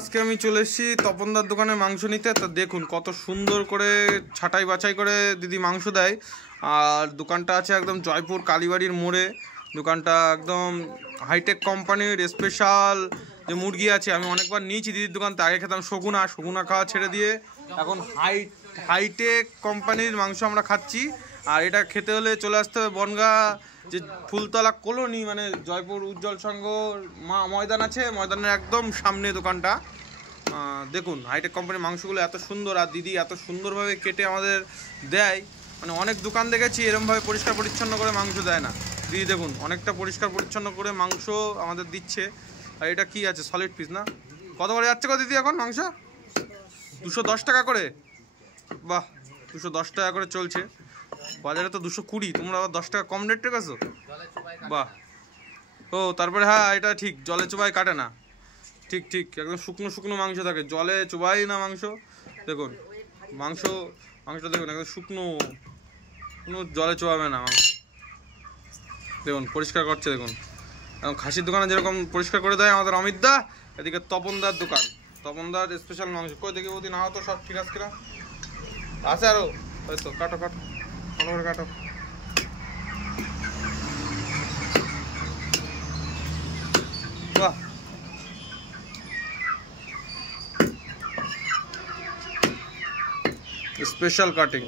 আজকে আমি চলে এসেছি তপনদার দোকানে মাংস নিতে। তো দেখুন কত সুন্দর করে ছাঁটাই বাছাই করে দিদি মাংস দেয়। আর দোকানটা আছে একদম জয়পুর কালীবাড়ির মোড়ে। দোকানটা একদম হাইটেক কোম্পানির স্পেশাল যে মুরগি আছে, আমি অনেকবার নিয়েছি দিদির দোকান থেকে। আগে খেতাম শগুনা খাওয়া ছেড়ে দিয়ে এখন হাইটেক কোম্পানির মাংস আমরা খাচ্ছি। আর এটা খেতে হলে চলে আসতে হবে বনগাঁ যে ফুলতলা কলোনি, মানে জয়পুর উজ্জ্বল সংঘ ময়দান আছে, ময়দানের একদম সামনে দোকানটা। দেখুন হাইটেক কোম্পানির মাংসগুলো এত সুন্দর, আর দিদি এত সুন্দরভাবে কেটে আমাদের দেয়। মানে অনেক দোকান দেখেছি এরমভাবে পরিষ্কার পরিচ্ছন্ন করে মাংস দেয় না। দিদি দেখুন অনেকটা পরিষ্কার পরিচ্ছন্ন করে মাংস আমাদের দিচ্ছে। আর এটা কি আছে, সলিড পিস না? কত করে যাচ্ছে গো দিদি এখন মাংস? 210 টাকা করে। বাহ, 210 টাকা করে চলছে। বাজারে তো 220, তোমরা আবার 10 টাকা কম রেট রেখেছো। বাহ। ও তারপরে হ্যাঁ, এটা ঠিক, জলে চোবাই কাটে না। ঠিক ঠিক, একদম শুকনো শুকনো মাংস থাকে, জলে চোবাই না মাংস। দেখুন মাংসটা দেখুন একদম শুকনো, কোনো জলে চোবাবে না মাংস। দেখুন পরিষ্কার করছে, দেখুন এখন খাসির দোকানে যেরকম পরিষ্কার করে দেয় আমাদের অমিতদা, এদিকে তপনদার দোকান, তপনদার স্পেশাল মাংস। কই দেখি বৌদি, না তো সব ঠিক আছে কিনা? আছে আরো, হয়তো কাটো কাটো ভালো করে কাটো। বাহ, স্পেশাল কাটিং।